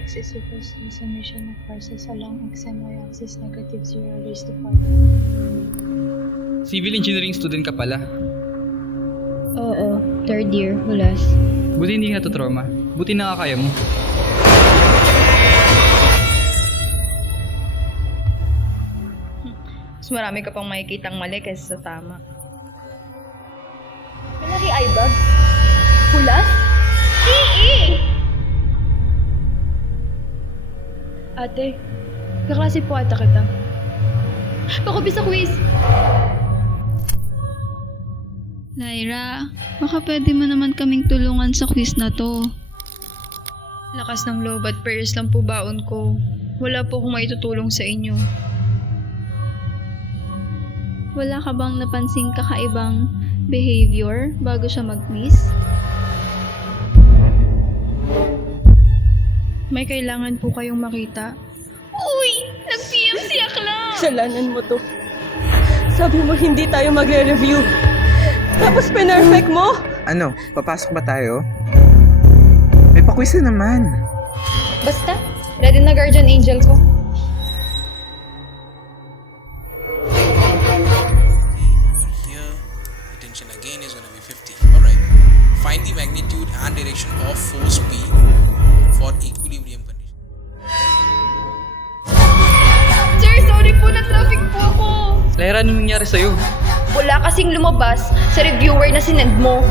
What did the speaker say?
X is equals to the summation of forces along X and Y axis negative 0 raised to 4. Civil engineering student ka pala. Oo, third year, hulas. Buti hindi ka trauma. Buti nakakaya mo. Mas marami ka pang makikitang mali kaysa sa tama. Malaki eye bags? Hulas? Ate, kaklase po ata kita. Pakopi sa quiz! Lyra, baka pwede mo naman kaming tulungan sa quiz na to. Lakas ng loob at prayers lang po baon ko. Wala po akong maitutulong sa inyo. Wala ka bang napansing kakaibang behavior bago siya mag-quiz? May kailangan po kayong makita. Uy! Nag-PM si Akla! Kasalanan mo to. Sabi mo hindi tayo magre-review. Tapos pinerfect mo? Ano, papasok ba tayo? May pa-quiz na naman. Basta, ready na guardian angel ko. Here, the tension again is going to be 50. Alright. Find the magnitude and direction of force P for equilibrium condition. Sir, sorry po, na-traffic po ako. Lyra, anong nangyari sa'yo? Wala kasing lumabas sa reviewer na sinend mo.